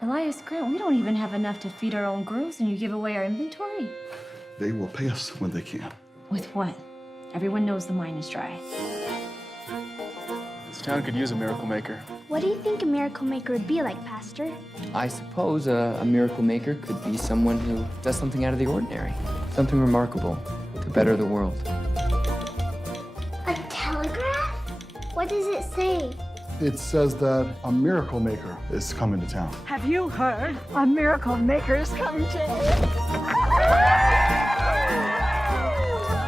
Elias Grant, we don't even have enough to feed our own girls, and you give away our inventory? They will pay us when they can. With what? Everyone knows the mine is dry. This town could use a miracle maker. What do you think a miracle maker would be like, Pastor? I suppose a miracle maker could be someone who does something out of the ordinary, something remarkable to better the world. A telegraph? What does it say? It says that a miracle maker is coming to town. Have you heard? A miracle maker's come to.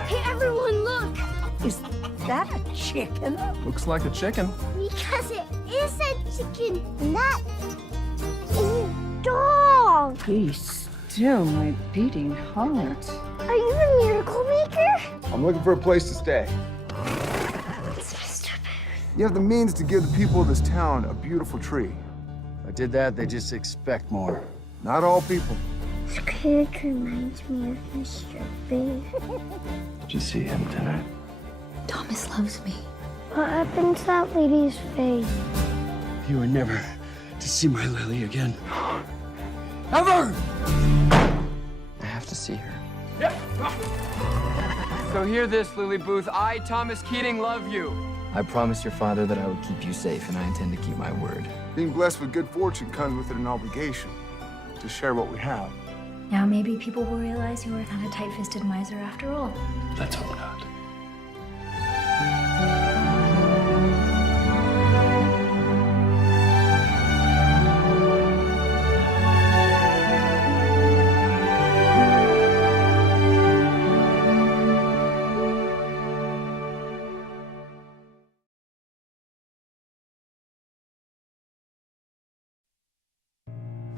Hey, everyone, look! Is that a chicken? Looks like a chicken. Because it is a chicken, and that is a dog. Be still, my beating heart. Are you a miracle maker? I'm looking for a place to stay. So stupid. You have the means to give the people of this town a beautiful tree. If I did that, they just expect more. Not all people. This character reminds me of Mr. Big. Did you see him tonight? Thomas loves me. What happened to that lady's face? You are never to see my Lily again. Ever! I have to see her. So hear this, Lily Booth. I, Thomas Keating, love you. I promised your father that I would keep you safe, and I intend to keep my word. Being blessed with good fortune comes with it an obligation to share what we have. Now maybe people will realize you were not a tight-fisted miser after all. Let's hope not.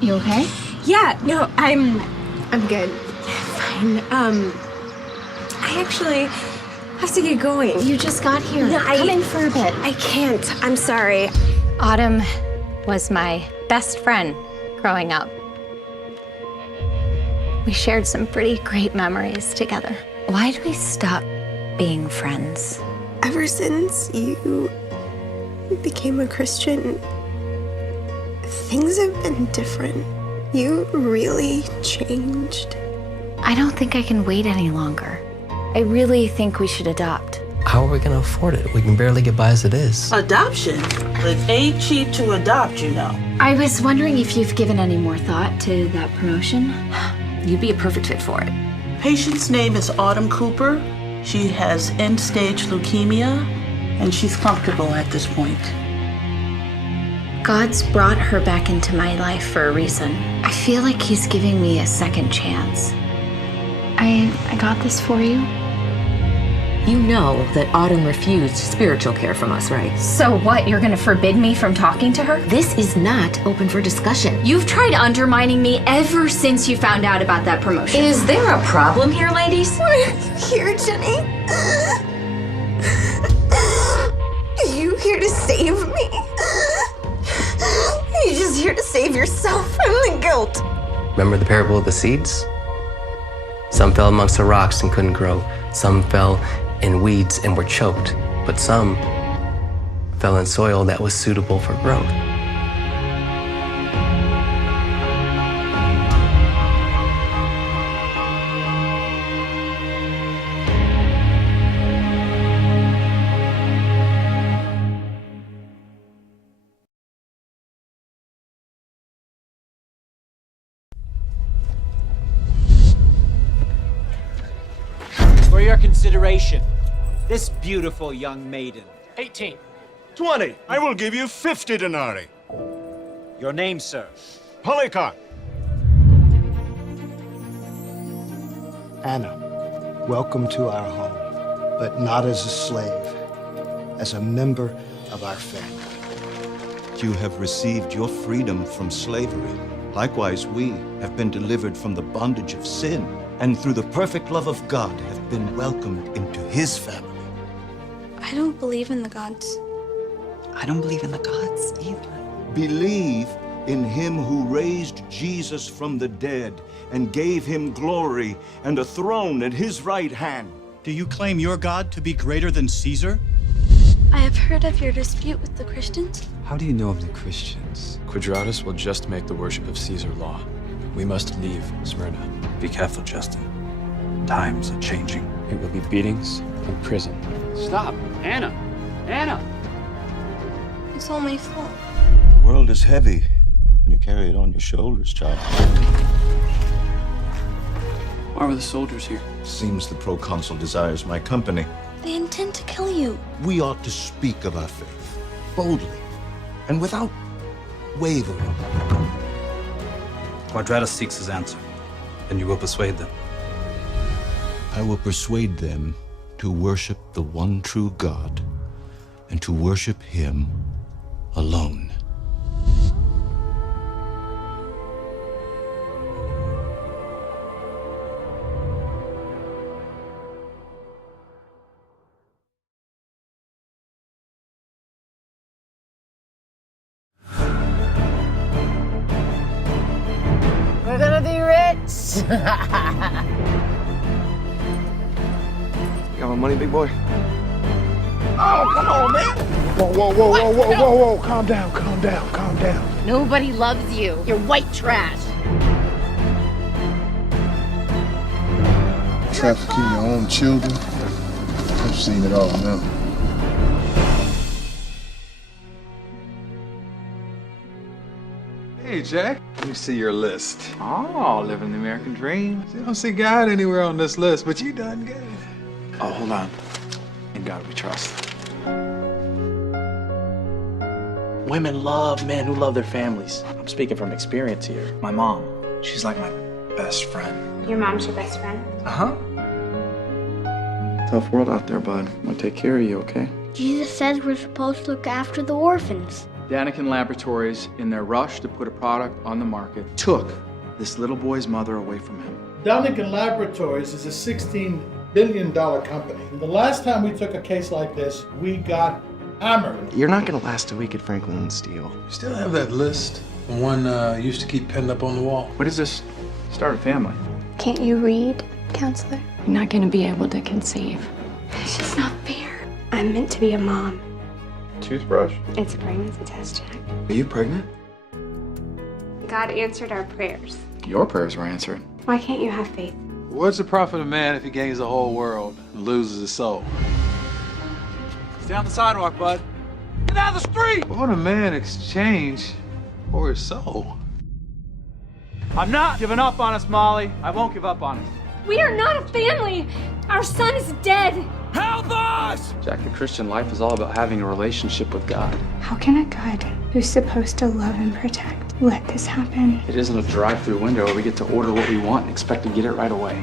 You okay? Yeah, no, I'm good. Fine. I actually have to get going. You just got here. No, Come in for a bit. I can't. I'm sorry. Autumn was my best friend growing up. We shared some pretty great memories together. Why did we stop being friends? Ever since you became a Christian, things have been different. You really changed. I don't think I can wait any longer. I really think we should adopt. How are we gonna afford it? We can barely get by as it is. Adoption? It ain't cheap to adopt, you know. I was wondering if you've given any more thought to that promotion. You'd be a perfect fit for it. Patient's name is Autumn Cooper. She has end-stage leukemia, and she's comfortable at this point. God's brought her back into my life for a reason. I feel like he's giving me a second chance. I got this for you. You know that Autumn refused spiritual care from us, right? So what, you're gonna forbid me from talking to her? This is not open for discussion. You've tried undermining me ever since you found out about that promotion. Is there a problem here, ladies? Here, Jenny. Are you here to save me? You're just here to save yourself from the guilt. Remember the parable of the seeds? Some fell amongst the rocks and couldn't grow. Some fell in weeds and were choked. But some fell in soil that was suitable for growth. For your consideration, this beautiful young maiden. 18. 20. I will give you 50 denarii. Your name, sir? Polycarp. Anna, welcome to our home, but not as a slave, as a member of our family. You have received your freedom from slavery. Likewise, we have been delivered from the bondage of sin, and through the perfect love of God have been welcomed into his family. I don't believe in the gods. I don't believe in the gods either. Believe in him who raised Jesus from the dead and gave him glory and a throne at his right hand. Do you claim your God to be greater than Caesar? I have heard of your dispute with the Christians. How do you know of the Christians? Quadratus will just make the worship of Caesar law. We must leave Smyrna. Be careful, Justin. Times are changing. It will be beatings and prison. Stop! Anna! Anna! It's all my fault. The world is heavy when you carry it on your shoulders, child. Why were the soldiers here? Seems the proconsul desires my company. They intend to kill you. We ought to speak of our faith boldly and without wavering. Quadratus seeks his answer, and you will persuade them. I will persuade them to worship the one true God and to worship him alone. We're gonna be rich. You got my money, big boy? Oh, come on, man. Whoa. Calm down. Nobody loves you. You're white trash. Trafficking your own children. I've seen it all now. Hey, Jack. Let me see your list. Oh, living the American dream. You don't see God anywhere on this list, but you done good. Oh, hold on. In God we trust. Women love men who love their families. I'm speaking from experience here. My mom, she's like my best friend. Your mom's your best friend? Uh-huh. Tough world out there, bud. I'm gonna take care of you, okay? Jesus says we're supposed to look after the orphans. Daniken Laboratories, in their rush to put a product on the market, took this little boy's mother away from him. Daniken Laboratories is a $16 billion company. The last time we took a case like this, we got hammered. You're not gonna last a week at Franklin & Steel. You still have that list? The one used to keep pinned up on the wall. What is this? Start a family. Can't you read, counselor? You're not going to be able to conceive. It's just not fair. I'm meant to be a mom. Toothbrush. It's a pregnancy test, Jack. Are you pregnant? God answered our prayers. Your prayers were answered. Why can't you have faith? What's the profit of man if he gains the whole world and loses his soul? Stay on the sidewalk, bud. Get out of the street! What would a man exchange for his soul? I'm not giving up on us, Molly. I won't give up on us. We are not a family. Our son is dead. Help us! Jack, the Christian life is all about having a relationship with God. How can a God who's supposed to love and protect let this happen? It isn't a drive-through window where we get to order what we want and expect to get it right away.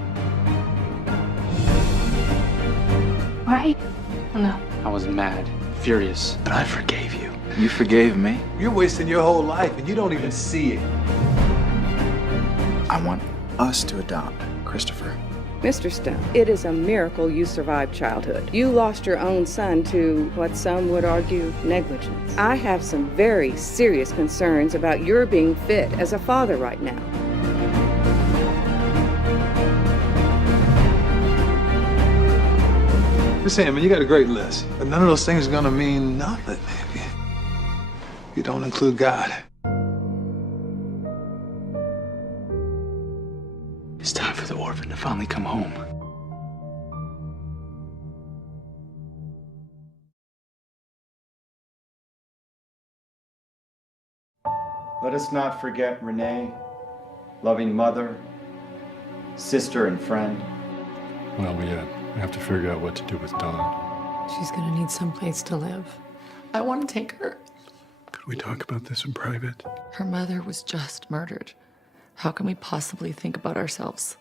Why? No. I was mad, furious, but I forgave you. You forgave me? You're wasting your whole life and you don't even see it. I want us to adopt Christopher. Mr. Stone, it is a miracle you survived childhood. You lost your own son to what some would argue negligence. I have some very serious concerns about your being fit as a father right now. Listen, man, you got a great list, but none of those things are gonna mean nothing if you don't include God. It's time for the orphan to finally come home. Let us not forget Renee, loving mother, sister, and friend. Well, we have to figure out what to do with Dawn. She's gonna need someplace to live. I want to take her. Could we talk about this in private? Her mother was just murdered. How can we possibly think about ourselves?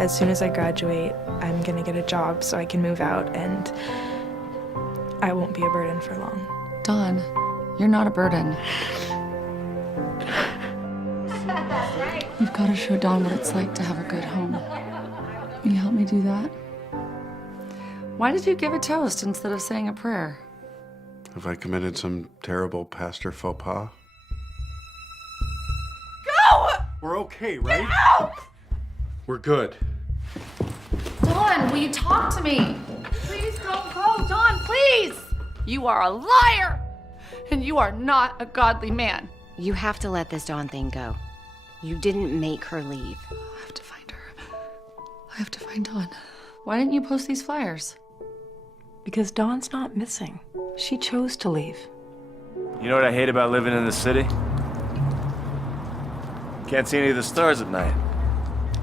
As soon as I graduate, I'm gonna get a job so I can move out and I won't be a burden for long. Dawn, you're not a burden. You've got to show Dawn what it's like to have a good home. Will you help me do that? Why did you give a toast instead of saying a prayer? Have I committed some terrible pastor faux pas? Go! We're okay, right? Get out! We're good. Dawn, will you talk to me? Please don't go, Dawn, please! You are a liar! And you are not a godly man. You have to let this Dawn thing go. You didn't make her leave. I have to find her. I have to find Dawn. Why didn't you post these flyers? Because Dawn's not missing. She chose to leave. You know what I hate about living in the city? Can't see any of the stars at night.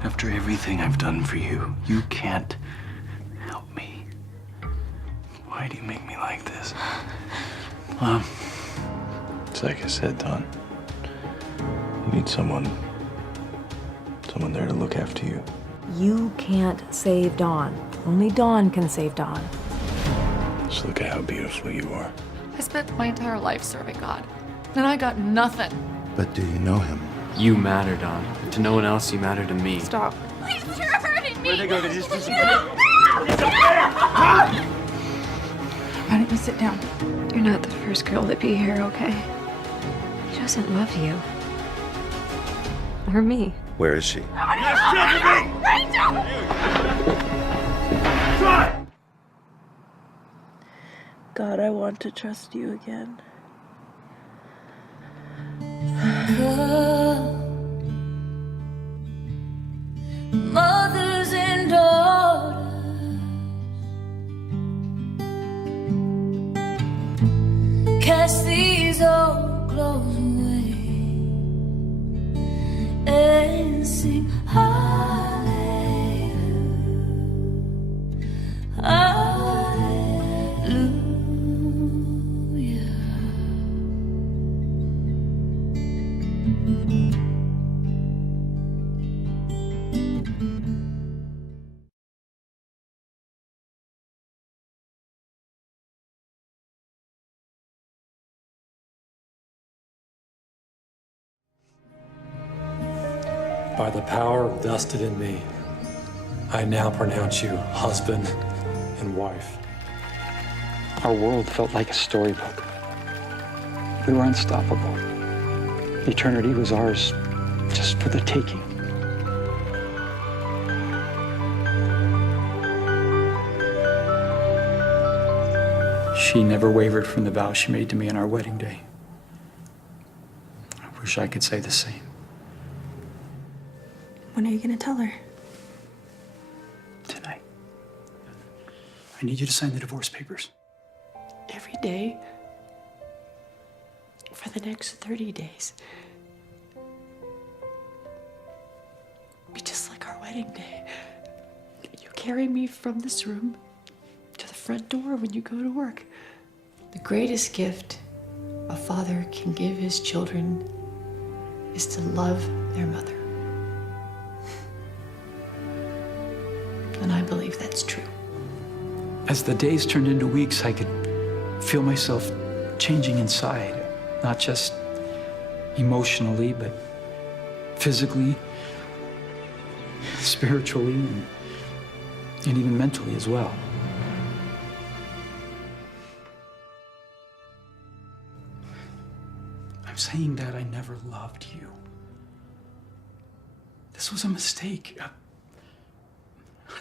After everything I've done for you, you can't help me. Why do you make me like this? Mom, It's like I said, Dawn. You need someone there to look after you. You can't save Dawn. Only Dawn can save Dawn. Just look at how beautiful you are. I spent my entire life serving God, and I got nothing. But do you know him? You matter, Dawn. To no one else, you matter to me. Stop. Please, you're hurting me. Where'd they go? Did he just disappear? Why don't you sit down? You're not the first girl to be here, okay? He doesn't love you. Or me. Where is she? God, I want to trust you again. Mothers and daughters, cast these old clothes away and sing hallelujah, hallelujah. By the power vested in me, I now pronounce you husband and wife. Our world felt like a storybook. We were unstoppable. Eternity was ours just for the taking. She never wavered from the vow she made to me on our wedding day. I wish I could say the same. When are you gonna tell her? Tonight. I need you to sign the divorce papers. Every day for the next 30 days. Be just like our wedding day. You carry me from this room to the front door when you go to work. The greatest gift a father can give his children is to love their mother. And I believe that's true. As the days turned into weeks, I could feel myself changing inside, not just emotionally, but physically, spiritually, and even mentally as well. I'm saying that I never loved you. This was a mistake, a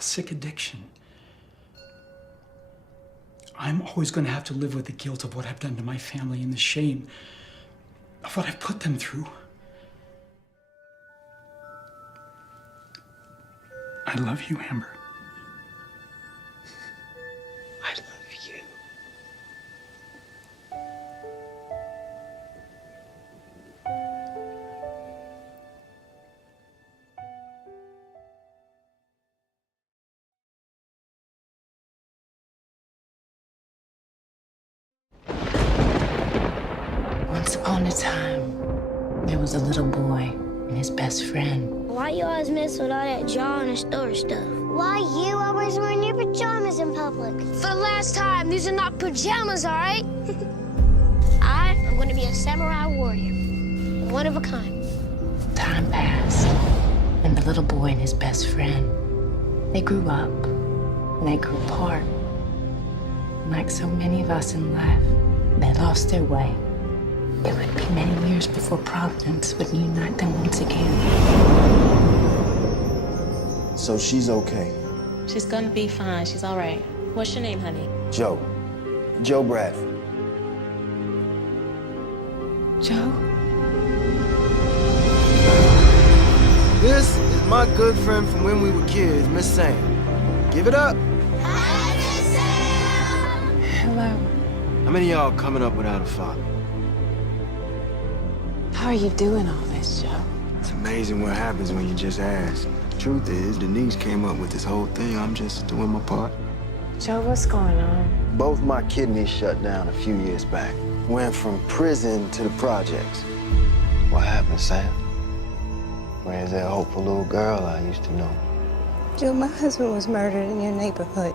sick addiction. I'm always going to have to live with the guilt of what I've done to my family and the shame of what I've put them through. I love you, Amber. I love you. Once upon a time, there was a little boy and his best friend. Why you always mess with all that jaw and store stuff? Why you always wearing your pajamas in public? For the last time, these are not pajamas, all right? I am going to be a samurai warrior, one of a kind. Time passed, and the little boy and his best friend, they grew up, and they grew apart. And like so many of us in life, they lost their way. It would be many years before Providence would unite them once again. So she's okay? She's gonna be fine. She's all right. What's your name, honey? Joe. Joe Bradford. Joe? This is my good friend from when we were kids, Miss Sam. Give it up. Hello. How many of y'all coming up without a father? How are you doing all this, Joe? It's amazing what happens when you just ask. Truth is, Denise came up with this whole thing. I'm just doing my part. Joe, what's going on? Both my kidneys shut down a few years back. Went from prison to the projects. What happened, Sam? Where's that hopeful little girl I used to know? Joe, my husband was murdered in your neighborhood.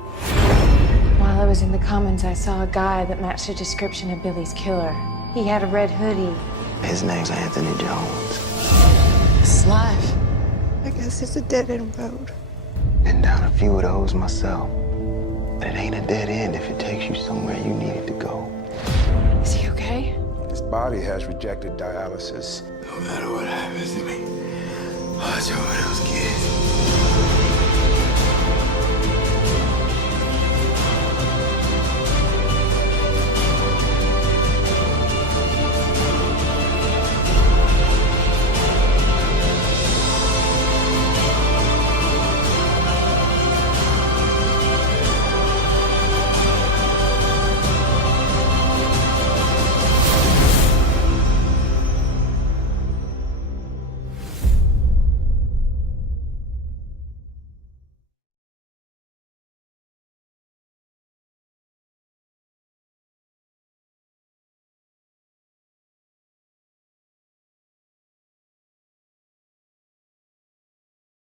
While I was in the Commons, I saw a guy that matched the description of Billy's killer. He had a red hoodie. His name's Anthony Jones. This is life. I guess it's a dead-end road. Been down a few of those myself. But it ain't a dead end if it takes you somewhere you needed to go. Is he okay? His body has rejected dialysis. No matter what happens to me, watch over those kids.